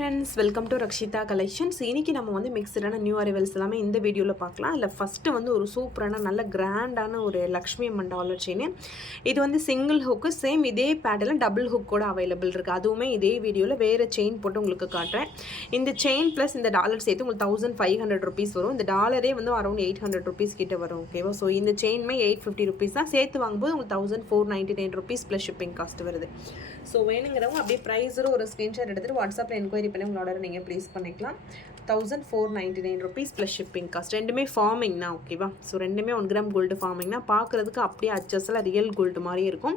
Friends welcome to Rakshitha collections இன்னைக்கு நம்ம வந்து மிக்சடான நியூ அரைவல்ஸ் எல்லாமே இந்த வீடியோவில் பார்க்கலாம். இல்லை ஃபஸ்ட்டு வந்து ஒரு சூப்பரான நல்ல கிராண்டான ஒரு லக்ஷ்மி அம்மன் டாலர் செயின் இது வந்து சிங்கிள் ஹுக்கு சேம் இதே பேட்டர்னில் டபுள் ஹுக் கூட அவைலபிள் இருக்குது அதுவுமே இதே வீடியோவில் வேறு செயின் போட்டு உங்களுக்கு காட்டுறேன். இந்த செயின் ப்ளஸ் இந்த டாலர் சேர்த்து உங்களுக்கு தௌசண்ட் ஃபைவ் ஹண்ட்ரட் ருபீஸ் வரும். இந்த டாலரே வந்து அரௌண்ட் எயிட் ஹண்ட்ரட் ருபீஸ் கிட்ட வரும் ஓகேவா ஸோ இந்த செயின்மே எயிட் ஃபிஃப்டி ருபீஸ் தான். சேர்த்து வாங்கும்போது உங்களுக்கு thousand four ninety nine rupees plus shipping cost வருது. ஸோ வேணுங்கிறவங்க அப்படியே ப்ரைஸரும் ஒரு ஸ்க்ரீன்ஷாட் எடுத்துகிட்டு வாட்ஸ்அப்பில் என்கொயரி பண்ணி உங்களோட நீங்கள் ப்ளேஸ் பண்ணிக்கலாம். Thousand four ninety nine rupees plus shipping cost ரெண்டுமே ஃபார்மிங்னா ஓகேவா ஸோ ரெண்டுமே ஒன் கிராம் கோல்டு ஃபார்மிங்னா பார்க்குறதுக்கு அப்படியே அச்சஸில் ரியல் கோல்டு மாதிரி இருக்கும்.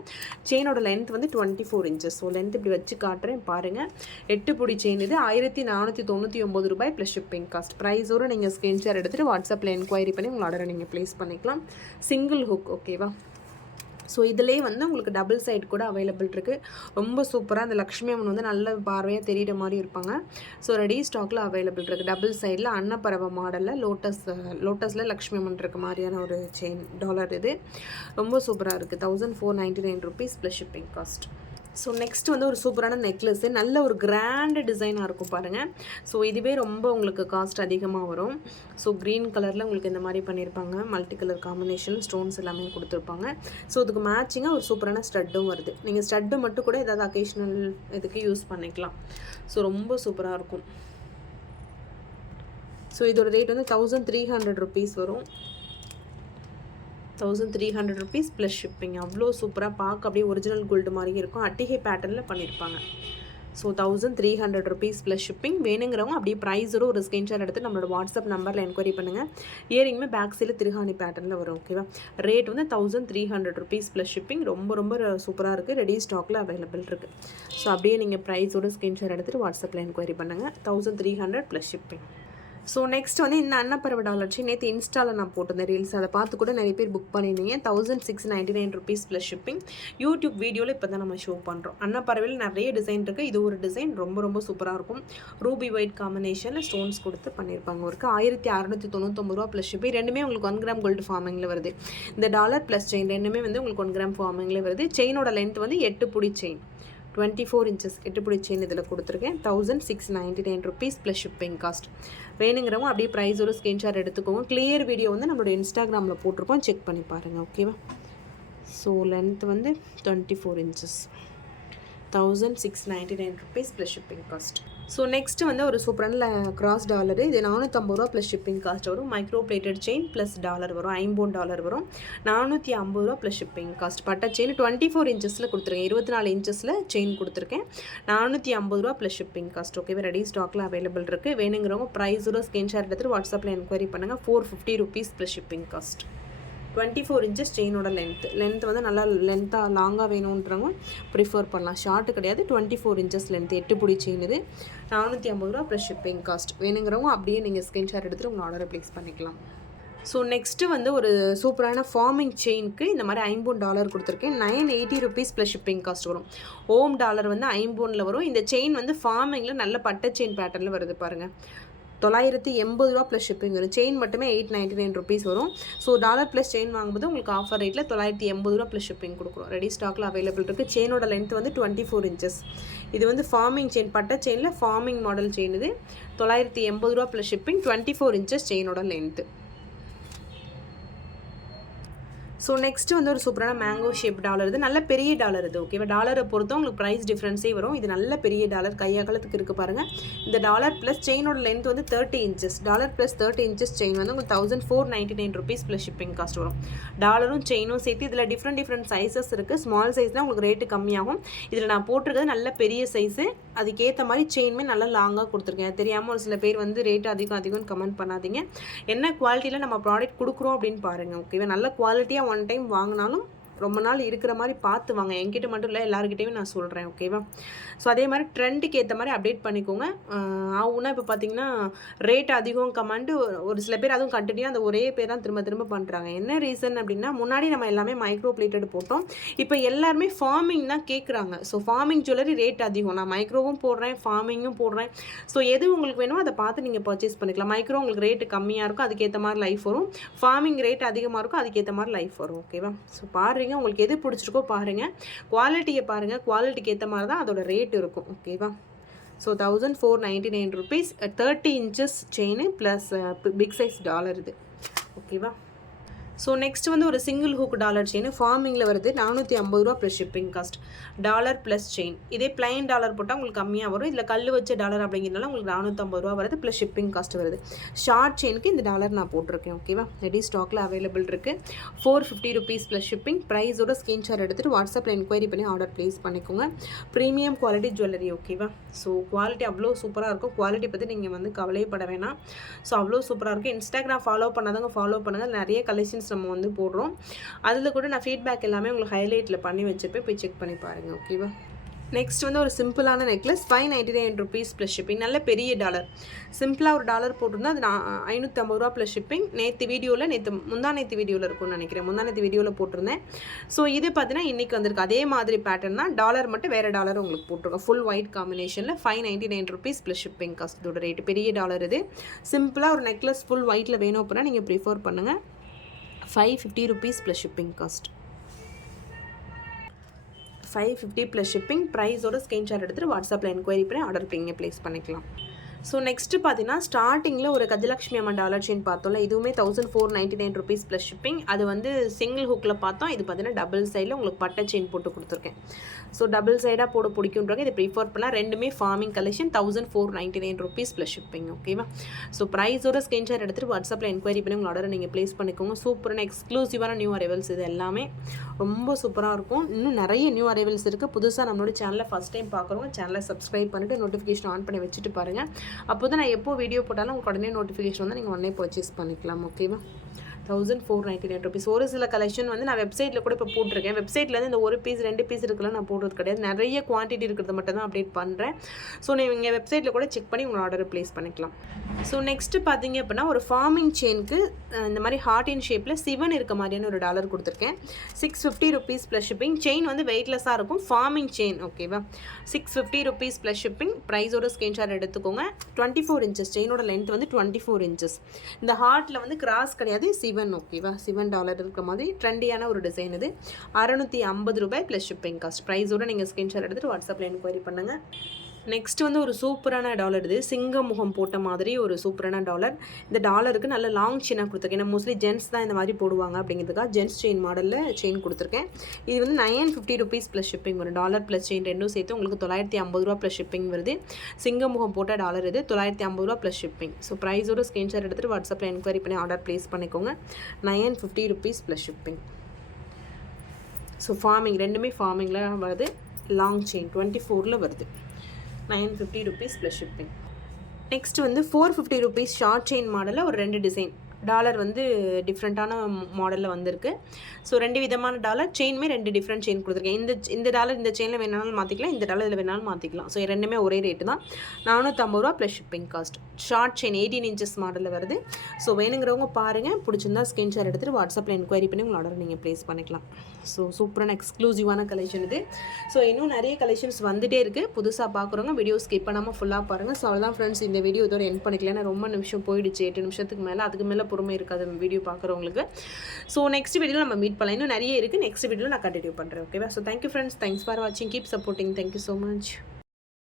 செயினோட லென்த் வந்து twenty four inches so length இப்படி வச்சு காட்டுறேன் பாருங்கள் எட்டு பொடி செயின் இது ஆயிரத்தி நானூற்றி தொண்ணூற்றி ஒம்பது ரூபாய் ப்ளஸ் ஷிப்பிங் காஸ்ட் ப்ரைஸோடு நீங்கள் ஸ்க்ரீன்ஷாட் எடுத்துகிட்டு வாட்ஸ்அப்பில் என்கொயரி பண்ணி உங்களோட ஆர்டரை நீங்கள் ப்ளேஸ் பண்ணிக்கலாம். சிங்கிள் ஹுக் ஓகேவா ஸோ இதிலே வந்து உங்களுக்கு டபுள் சைட் கூட அவைலபிள் இருக்குது ரொம்ப சூப்பராக அந்த லக்ஷ்மி அம்மன் வந்து நல்ல பார்வையாக தெரிகிற மாதிரி இருப்பாங்க. ஸோ ரெடி ஸ்டாக்கில் அவைலபிள் இருக்குது டபுள் சைடில் அன்னப்பறவை மாடலில் லோட்டஸ் லோட்டஸில் லக்ஷ்மி அம்மன் இருக்க மாதிரியான ஒரு செயின் டாலர் இது. ரொம்ப சூப்பராக இருக்குது thousand four ninety nine rupees plus shipping cost so next வந்து ஒரு சூப்பரான நெக்லஸ்ஸு நல்ல ஒரு கிராண்டு டிசைனாக இருக்கும் பாருங்கள் ஸோ இதுவே ரொம்ப உங்களுக்கு காஸ்ட் அதிகமாக வரும். ஸோ க்ரீன் கலரில் உங்களுக்கு இந்த மாதிரி பண்ணியிருப்பாங்க மல்டி கலர் காம்பினேஷன் ஸ்டோன்ஸ் எல்லாமே கொடுத்துருப்பாங்க. ஸோ இதுக்கு மேட்சிங்காக ஒரு சூப்பரான ஸ்டட்டும் வருது. நீங்கள் ஸ்டட்டு மட்டும் கூட ஏதாவது அக்கேஷ்னல் இதுக்கு யூஸ் பண்ணிக்கலாம். ஸோ ரொம்ப சூப்பராக இருக்கும். ஸோ இதோட ரேட் வந்து தௌசண்ட் த்ரீ ஹண்ட்ரட் ருபீஸ் வரும். Thousand three hundred rupees plus shipping அவ்வளோ சூப்பராக பார்க்க அப்படியே ஒரிஜினல் கோல்டு மாதிரி இருக்கும். அட்டிகை பேட்டர்னில் பண்ணியிருப்பாங்க so thousand three hundred rupees plus shipping வேணுங்கிறவங்க அப்படியே ப்ரைஸோட ஒரு ஸ்க்ரீன்ஷாட் எடுத்து நம்மளோட வாட்ஸ்அப் நம்பரில் என்கொயரி பண்ணுங்கள் இயரிங்குமே பேக் சைடில் திருஹானி பேட்டர்னில் வரும் ஓகேவா ரேட் வந்து thousand three hundred rupees plus shipping ரொம்ப ரொம்ப சூப்பராக இருக்குது ரெடி ஸ்டாக்கில் அவைலபிள் இருக்குது ஸோ அப்படியே நீங்கள் ப்ரைஸோட ஸ்க்ரீன்ஷாட் எடுத்துகிட்டு வாட்ஸ்அப்பில் என்கொயரி பண்ணுங்கள் thousand three hundred plus shipping so next வந்து இந்த அன்னப்பறவை டாலர் நேற்று இன்ஸ்டாவில் நான் போட்டிருந்தேன் ரீல்ஸ் அதை பார்த்து கூட நிறைய பேர் புக் பண்ணியிருந்தீங்க. Thousand six ninety nine rupees plus shipping YouTube வீடியோவில் இப்போ தான் நம்ம ஷோ பண்ணுறோம் அன்னப்பறவையில் நிறைய டிசைன் இருக்குது இது ஒரு டிசைன் ரொம்ப ரொம்ப சூப்பராக இருக்கும். ரூபி ஒயிட் காம்பினேஷனில் ஸ்டோன்ஸ் கொடுத்து பண்ணியிருப்பாங்க. ஒருக்கு ஆயிரத்தி அறநூற்றி தொண்ணூத்தொம்பது ரூபா ப்ளஸ் ஷிப்பிங் ரெண்டுமே உங்களுக்கு ஒன் கிராம் கோல்டு ஃபார்மிங்கில் வருது. இந்த டாலர் ப்ளஸ் செயின் ரெண்டுமே வந்து உங்களுக்கு ஒன் கிராம் ஃபார்மிங்கில் வருது. செயினோட லென்த் வந்து எட்டு புடி செயின் டுவெண்ட்டி ஃபோர் இன்ச்சஸ் எட்டுப்புடி செயின் இதில் கொடுத்துருக்கேன். Thousand six ninety nine rupees plus shipping cost வேணுங்கிறவங்க அப்படியே ப்ரைஸோட ஸ்க்ரீன்ஷாட் எடுத்துக்கோங்க. கிளியர் வீடியோ வந்து நம்மளோட இன்ஸ்டாகிராமில் போட்டிருப்போம் செக் பண்ணி பாருங்கள் ஓகேவா ஸோ லென்த் வந்து twenty four inches thousand six ninety nine rupees plus shipping cost so next வந்து ஒரு சூப்பரான கிராஸ் டாலர் இது நானூற்றம்பது ரூபா ப்ளஸ் ஷிப்பிங் காஸ்ட் வரும். Micro plated chain plus dollar வரும். ஐம்போன் டாலர் வரும். நானூற்றி ஐம்பது ரூபா ப்ளஸ் ஷிப்பிங் காஸ்ட் பட்ட செயின் டுவெண்ட்டி ஃபோர் இன்ச்சஸில் கொடுத்துருக்கேன். இருபத்தி நாலு இன்ச்சஸில் செயின் கொடுத்துருக்கேன். நானூற்றி ஐம்பது ரூபா plus shipping cost okay ready ஸ்டாக்கில் அவைலபிள் இருக்குது வேணுங்கிறவங்க ப்ரைஸோட ஸ்கிரீன்ஷாட் எடுத்துகிட்டு வாட்ஸ்அப்பில் என்கொயரி பண்ணுங்கள் four fifty rupees plus shipping cost twenty four inches செயினோட length length வந்து நல்லா லென்த்தாக லாங்காக வேணுன்றவங்க ப்ரிஃபர் பண்ணலாம். ஷார்ட்டு கிடையாது டுவெண்ட்டி ஃபோர் இன்ச்சஸ் லென்த் எட்டு பிடி செயின் இது. நானூற்றி ஐம்பது ரூபா ப்ளஸ் ஷிப்பிங் காஸ்ட் வேணுங்கிறவங்க அப்படியே நீங்கள் ஸ்க்ரீன்ஷாட் எடுத்துகிட்டு உங்கள் ஆர்டரை ப்ளேஸ் பண்ணிக்கலாம். ஸோ நெக்ஸ்ட்டு வந்து ஒரு சூப்பரான ஃபார்மிங் செயினுக்கு இந்த மாதிரி ஐம்பூன் டாலர் கொடுத்துருக்கேன். Nine eighty rupees plus shipping cost வரும். ஓம் டாலர் வந்து ஐம்பூனில் வரும். இந்த செயின் வந்து ஃபார்மிங்கில் நல்ல பட்டை செயின் பேட்டர்னில் வருது பாருங்கள் தொள்ளாயிரத்தி எண்பது ரூபா ப்ளஸ் ஷிப்பிங் வரும். செயின் மட்டுமே எயிட் நைன்ட்டி நைன் ருபீஸ் வரும். ஸோ டாலர் ப்ளஸ் செயின் வாங்கும்போது உங்களுக்கு ஆஃபர் ரேட்டில் தொள்ளாயிரத்தி எண்பது ரூபா ப்ளஸ் ஷிப்பிங் கொடுக்குறோம். ரெடி ஸ்டாக்கில் அவைலபிள் இருக்குது செயினோட லென்த் வந்து டுவெண்ட்டி ஃபோர் இன்ச்சஸ் இது வந்து ஃபார்மிங் செயின் பட்ட செயினில் ஃபார்மிங் மாடல் செயின் இது. தொள்ளாயிரத்தி எண்பது ரூபா plus shipping twenty four inches செயினோட length so next வந்து ஒரு சூப்பரான மேங்கோ ஷேப் டாலர் இது நல்ல பெரிய டாலர் இது ஓகேவா டாலரை பொறுத்தும் உங்களுக்கு ப்ரைஸ் டிஃப்ரென்ஸே வரும். இது நல்ல பெரிய டாலர் கையகலத்துக்கு இருக்குது பாருங்கள் இந்த டாலர் ப்ளஸ் செயினோட லென்த் வந்து thirty inches dollar plus thirty inches chain வந்து உங்களுக்கு thousand four ninety nine rupees plus shipping cost வரும். டாலரும் செயினும் சேர்த்து இதில் டிஃப்ரெண்ட் டிஃப்ரெண்ட் சைஸஸ் இருக்குது ஸ்மால் சைஸ் தான் உங்களுக்கு ரேட்டு கம்மியாகும். இதில் நான் போட்டிருக்கிறது நல்ல பெரிய சைஸு அதுக்கேற்ற மாதிரி செயினுமே நல்லா லாங்காக கொடுத்துருக்கேன். தெரியாமல் ஒரு சில பேர் வந்து ரேட் அதிகம் அதிகம்னு கமெண்ட் பண்ணாதீங்க. என்ன குவாலிட்டியில் நம்ம ப்ராடக்ட் கொடுக்குறோம் அப்படின்னு பாருங்கள் ஓகேவா நல்ல குவாலிட்டியாக ஒன் டைம் வாங்கினாலும் ரொம்ப நாள் இருக்கிற மாதிரி பார்த்து வாங்க என்கிட்ட மட்டும் இல்லை எல்லாருக்கிட்டையும் நான் சொல்கிறேன் ஓகேவா ஸோ அதே மாதிரி ட்ரெண்டுக்கு ஏற்ற மாதிரி அப்டேட் பண்ணிக்கோங்க. ஆகுனா இப்போ பார்த்தீங்கன்னா ரேட் அதிகம் கமாண்டு ஒரு சில பேர் அதுவும் கண்டினியூ அந்த ஒரே பேர் தான் திரும்ப திரும்ப பண்ணுறாங்க என்ன ரீசன் அப்படின்னா முன்னாடி நம்ம எல்லாமே மைக்ரோ பிளேட்டட் போட்டோம். இப்போ எல்லாருமே ஃபார்மிங் தான் கேட்குறாங்க ஸோ ஃபார்மிங் ஜுவல்லரி ரேட் அதிகம். நான் மைக்ரோவும் போடுறேன் ஃபார்மிங்கும் போடுறேன். ஸோ எது உங்களுக்கு வேணுமோ அதை பார்த்து நீங்கள் பர்ச்சேஸ் பண்ணிக்கலாம். மைக்ரோ உங்களுக்கு ரேட்டு கம்மியாக இருக்கும் அதுக்கேற்ற மாதிரி லைஃப் வரும். ஃபார்மிங் ரேட் அதிகமாக இருக்கும் அதுக்கேற்ற மாதிரி லைஃப் வரும் ஓகேவா ஸோ பாருங்க. உங்களுக்கு எது பிடிச்சிருக்கோ பாருங்கள் குவாலிட்டியை பாருங்கள் குவாலிட்டிக்கு ஏற்ற மாதிரி தான் அதோட ரேட் இருக்கும் ஓகேவா so thousand four ninety nine rupees thirty inches chain plus big size dollar இது ஓகேவா ஸோ நெக்ஸ்ட் வந்து ஒரு சிங்கிள் ஹூக் டாலர் செயின் ஃபார்மிங்கில் வருது நானூற்றி ஐம்பது ரூபா plus shipping cost dollar plus chain இதே பிளைன் டாலர் போட்டால் உங்களுக்கு கம்மியாக வரும். இதில் கல் வச்ச டாலர் அப்படிங்கிறனால உங்களுக்கு நானூற்றம்பது ரூபா வருது ப்ளஸ் ஷிப்பிங் காஸ்ட் வருது. ஷார்ட் செயினுக்கு இந்த டாலர் நான் போட்டிருக்கேன் ஓகேவா ரெடி ஸ்டாக்கில் அவைலபிள் இருக்குது four fifty rupees plus shipping ப்ரைஸோட screenshot எடுத்துகிட்டு வாட்ஸ்அப்பில் என்கொயரி பண்ணி ஆர்டர் ப்ளேஸ் பண்ணிக்கோங்க. ப்ரீமியம் குவாலிட்டி ஜுவல்லரி ஓகேவா ஸோ குவாலிட்டி அவ்வளோ சூப்பராக இருக்கும். குவாலிட்டி பற்றி நீங்கள் வந்து கவலைப்பட வேணாம். ஸோ அவ்வளோ சூப்பராக இருக்கும் இன்ஸ்டாகிராம் ஃபாலோ பண்ணாதவங்க ஃபாலோ பண்ணுங்கள் நிறைய கலெக்ஷன்ஸ் நம்ம வந்து போடுறோம். அதில் கூட நான் ஃபீட்பேக் எல்லாமே உங்களுக்கு ஹைலைட்டில் பண்ணி வச்சுருப்பேன். போய் செக் பண்ணி பாருங்கள் ஓகேவா நெக்ஸ்ட் வந்து ஒரு சிம்பிளான necklace five ninety nine rupees plus shipping நல்ல பெரிய டாலர் சிம்பிளாக ஒரு டாலர் போட்டிருந்தா அது நான் ஐநூற்றம்பது ரூபா ப்ளஸ் ஷிப்பிங் நேற்று வீடியோவில் நேற்று முந்தா நேற்று வீடியோவில் இருக்கும்னு நினைக்கிறேன். முந்தா நேற்று வீடியோவில் போட்டிருந்தேன். ஸோ இது பார்த்தீங்கன்னா இன்றைக்கி வந்திருக்கு. அதே மாதிரி பேட்டர்ன் தான் டாலர் மட்டும் வேறு டாலர் உங்களுக்கு போட்டிருக்கோம். ஃபுல் ஒயிட் காம்பினேஷனில் five ninety nine rupees plus shipping cost இதோட ரேட்டு பெரிய டாலர் இது. சிம்பிளாக ஒரு நெக்லஸ் ஃபுல் ஒயிட்டில் வேணும் அப்படின்னா நீங்கள் ப்ரிஃபர் பண்ணுங்கள் five fifty rupees plus shipping cost five fifty plus shipping ப்ரைஸோட screenshot எடுத்துகிட்டு வாட்ஸ்அப்பில் என்கொயரி பண்ணி ஆர்டர் நீங்கள் ப்ளேஸ் பண்ணிக்கலாம். ஸோ நெக்ஸ்ட்டு பார்த்தீங்கன்னா ஸ்டார்டிங்கில் ஒரு கஜலக்ஷ்மி அம்மன் டாலர் செயின் பார்த்தோம்ல இதுவுமே thousand four ninety nine rupees plus shipping அது வந்து சிங்கிள் ஹுக்கில் பார்த்தோம். இது பார்த்தீங்கன்னா டபுள் சைடில் உங்களுக்கு பட்டை செயின் போட்டு கொடுத்துருக்கேன். ஸோ டபுள் சைடாக போட பிடிக்குன்றவங்க இதை ப்ரிஃபர் பண்ணலாம் ரெண்டுமே forming collection thousand four ninety nine rupees plus shipping ஓகேவா ஸோ ப்ரைஸோட ஸ்க்ரீன்ஷாட் எடுத்துகிட்டு வாட்ஸ்அப்பில் என்கொயரி பண்ணி உங்கள் ஆர்டரை நீங்கள் ப்ளேஸ் பண்ணிக்கோங்க. சூப்பரான எக்ஸ்க்ளூசிவான நியூ அரைவல்ஸ் இது எல்லாமே. ரொம்ப சூப்பராக இருக்கும். இன்னும் நிறைய நியூ அரைவல்ஸ் இருக்குது புதுசாக நம்மளோட சேனலை ஃபஸ்ட் டைம் பார்க்குறவங்க சேனலை சப்ஸ்கிரைப் பண்ணிவிட்டு நோட்டிஃபிகேஷன் ஆன் பண்ணி வச்சுட்டு பாருங்கள் அப்போ தான் நான் எப்போ வீடியோ போட்டாலும் உங்களுக்கு உடனே நோட்டிஃபிகேஷன் வந்து நீங்கள் உடனே பர்ச்சேஸ் பண்ணிக்கலாம் ஓகேவா thousand four ninety nine rupees ஒரு சில கலெக்ஷன் வந்து நான் வெப்சைட்டில் கூட இப்போ போட்டிருக்கேன். வெப்சைட்லேருந்து இந்த ஒரு பீஸ் ரெண்டு பீஸ் இருக்கலாம் நான் போடுறது கிடையாது. நிறைய குவான்டிட்டி இருக்கிறது மட்டும் தான் அப்டேட் பண்ணுறேன் ஸோ நீங்கள் வெப்சைட்டில் கூட செக் பண்ணி உங்கள் ஆர்டர் ப்ளேஸ் பண்ணிக்கலாம். ஸோ நெக்ஸ்ட்டு பார்த்தீங்க அப்படின்னா ஒரு ஃபார்மிங் செயினுக்கு இந்த மாதிரி ஹார்ட் இன் ஷேப்பில் சிவன் இருக்க மாதிரியான ஒரு டாலர் கொடுத்துருக்கேன். Six fifty rupees plus shipping chain வந்து வெயிட்லெஸ்ஸாக இருக்கும். ஃபார்மிங் செயின் ஓகேவா six fifty rupees plus shipping ப்ரைஸோட screenshot எடுத்துக்கோங்க. டுவெண்ட்டி ஃபோர் இன்ச்சஸ் செயினோட லென்த் வந்து டுவெண்ட்டி ஃபோர் இன்ச்சஸ் இந்த ஹார்ட்டில் வந்து கிராஸ் கிடையாது. சிவன் சிவன் ஓகேவா சிவன் டாலர் இருக்கிற மாதிரி ட்ரெண்டியான ஒரு டிசைன் இது. அறநூற்றி ஐம்பது ரூபாய் ப்ளஸ் ஷிப்பிங் காஸ்ட் ப்ரைஸோட நீங்கள் ஸ்க்ரீன்ஷாட் எடுத்துகிட்டு வாட்ஸ்அப்பில் என்கொயரி பண்ணுங்கள் நெக்ஸ்ட் வந்து ஒரு சூப்பரான டாலர் இது. சிங்க முகம் போட்ட மாதிரி ஒரு சூப்பரான டாலர் இந்த டாலருக்கு நல்ல லாங் செயினாக கொடுத்துருக்கேன். ஏன்னா மோஸ்ட்லி ஜென்ட்ஸ் தான் இந்த மாதிரி போடுவாங்க அப்படிங்கிறதுக்காக ஜென்ட்ஸ் செயின் மாடலில் செயின் கொடுத்துருக்கேன். இது வந்து nine fifty rupees plus shipping வரும் டாலர் ப்ளஸ் செயின் ரெண்டும் சேர்த்து உங்களுக்கு தொள்ளாயிரத்தி ஐம்பது ரூபா ப்ளஸ் ஷிப்பிங் வருது. சிங்க முகம் போட்ட டாலர் இது தொள்ளாயிரத்தி ஐம்பது ரூபா ப்ளஸ் ஷிப்பிங் ஸோ ப்ரைஸோட ஸ்க்ரீன்ஷாட் எடுத்துகிட்டு வாட்ஸ்அப்பில் என்கொயரி பண்ணி ஆர்டர் ப்ளேஸ் பண்ணிக்கோங்க. Nine fifty rupees plus shipping so forming ரெண்டுமே ஃபார்மிங்கில் வருது. லாங் செயின் டுவெண்ட்டி ஃபோரில் வருது. Nine fifty rupees plus shipping next வந்து four fifty rupees short chain மாடலில் ஒரு ரெண்டு டிசைன் டாலர் வந்து டிஃப்ரெண்ட்டான மாடலில் வந்திருக்கு. ஸோ ரெண்டு விதமான டாலர் செயினுமே ரெண்டு டிஃப்ரெண்ட் செயின் கொடுத்துருக்கேன். இந்த இந்த டாலர் இந்த செயினில் வேணாலும் மாற்றிக்கலாம் இந்த டாலர் இதில் வேணாலும் மாற்றிக்கலாம் ஸோ ரெண்டுமே ஒரே ரேட்டு தான். நானூற்றம்பது ரூபா plus shipping cost short chain eighteen inches மாடலில் வருது. ஸோ வேணுங்கிறவங்க பாருங்கள் பிடிச்சிருந்தா ஸ்க்ரீன்ஷாட் எடுத்துகிட்டு வாட்ஸ்அப்பில் என்கொயரி பண்ணி உங்கள் ஆர்டர் நீங்கள் ப்ளேஸ் பண்ணிக்கலாம். ஸோ சூப்பரான எக்ஸ்க்ளூசிவான கலெக்ஷன் இது. ஸோ இன்னும் நிறைய கலெக்ஷன்ஸ் வந்துகிட்டே இருக்குது புதுசாக பார்க்குறவங்க வீடியோ ஸ்கிப் பண்ணாமல் ஃபுல்லாக பாருங்கள் ஸோ அவ்வளோதான் ஃப்ரெண்ட்ஸ் இந்த வீடியோ இதோட என் பண்ணிக்கலாம் ரொம்ப நிமிஷம் போயிடுச்சு. எட்டு நிமிஷத்துக்கு மேலே. அதுக்கு மேலே பொறுமை இருக்காது வீடியோ பார்க்குறவங்களுக்கு. ஸோ நெக்ஸ்ட் வீடியோவில் நம்ம மீட் பண்ணலாம். இன்னும் நிறைய இருக்குது நெக்ஸ்ட் வீடியோவில் நான் கண்டினியூ பண்ணுறேன் ஓகேவா so thank you friends thanks for வாட்சிங் keep supporting thank you so much